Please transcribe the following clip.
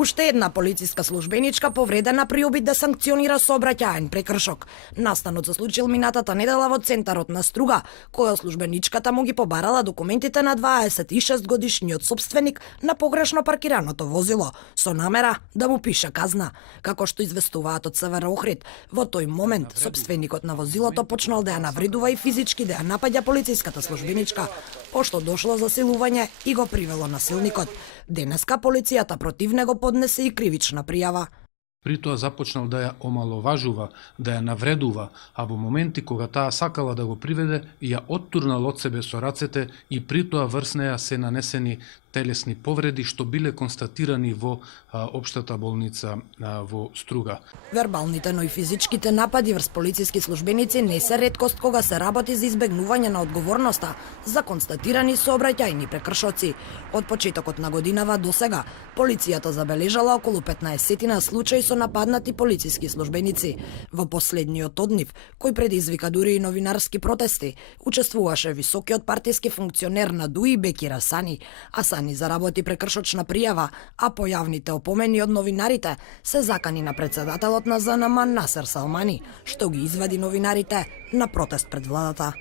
Уште една полициска службеничка повредена при обид да санкционира сообраќаен прекршок. Настанот се случил минатата недела во центарот на Струга, која службеничката му ги побарала документите на 26 годишниот собственик на погрешно паркираното возило, со намера да му пише казна. Како што известуваат од СВР Охрид, во тој момент собственикот на возилото почнал да ја навредува и физички да ја напаѓа полициската службеничка, пошто дошло за силување и го привело насилникот. Денеска полицијата против него поднесе и кривична пријава. При тоа започнал да ја омаловажува, да ја навредува, а во моменти кога таа сакала да го приведе, ја оттурнал од себе со рацете и при тоа врз неа се нанесени телесни повреди што биле констатирани во општата болница во Струга. Вербалните, но и физичките напади врз полициски службеници не се реткост кога се работи за избегнување на одговорноста за констатирани сообраќајни прекршоци. Од почетокот на годинава до сега, полицијата забележала околу 15 случаи со нападнати полициски службеници. Во последниот од нив, кој предизвика дури и новинарски протести, учествуваше високиот партиски функционер на ДУИ Бекир Сани, а Сани заработи прекршочна пријава, а по јавните опомени од новинарите се закани на председателот на ЗНМ Насер Салмани, што ги извади новинарите на протест пред владата.